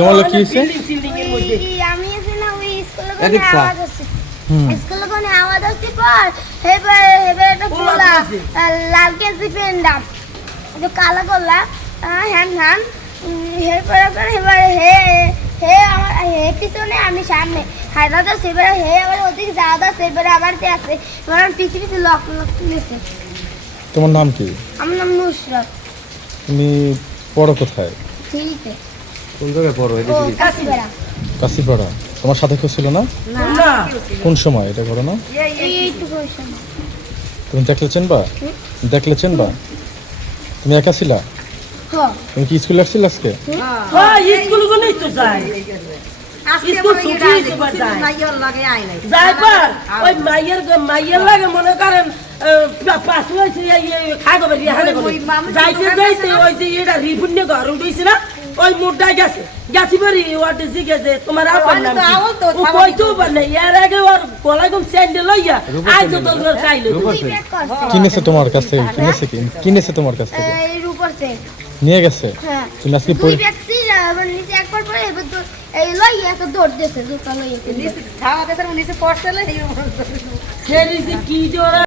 তোমার কি হইছে? আমি না ওই স্কুলে আওয়াজ আছে। স্কুলে কোন আওয়াজ আছে পর হেবে একটা পোলা লাল কেজি পেন্ডাম যে কালা গোলা হ্যান হ্যান হেবার হে আমার পিছনে আমি সামনে হায়দাদা সেবার হে আবার ওদিকে যাওয়া সেবার আবার আছে এবার পিছিয়ে পিছিয়ে লক তুলেছে। তোমার নাম কি? আমার নাম নুসরাত। তুমি পড়ো কোথায়? ঠিকই কোন জায়গায় পড়ো? কাশিপাড়া। কাশিপাড়া। তোমার সাথে কেউ ছিল না? না কোন সময় এটা করো না? এইটুকু সময়। তুমি দেখলে চিনবা? তুমি একা ছিলা? হ্যাঁ তুমি কি স্কুলে আসছিল আজকে? হ্যাঁ স্কুল জন্যই তো যাই। স্কুল ছুটি হয়েছে বা যায় যাইবার ওই মাইয়ের লাগে মনে করেন পাশ হয়েছে খাগো বেরিয়ে যাইতে ওই যে এটা রিপুণ্য ঘর উঠেছে না ওই মুডটাই গেছে গেছি বাড়ি ওয়াটে জিজ্ঞেসে তোমার আপার নাম কি? ও কইতেও পারে না এর আগে ওর গলায় কোন স্যান্ডেল লইয়া আজ তো তোর খাইলো কিনেছে তোমার কাছ থেকে? কিনেছে তোমার কাছ থেকে? এই রূপর সেট নিয়ে গেছে? হ্যাঁ তুমি আজকে দুই ব্যক্তি আবার নিচে একবার পরে এবার তো এই লইয়া তো দৌড় দিয়েছে জুতা লইয়া কি জোড়া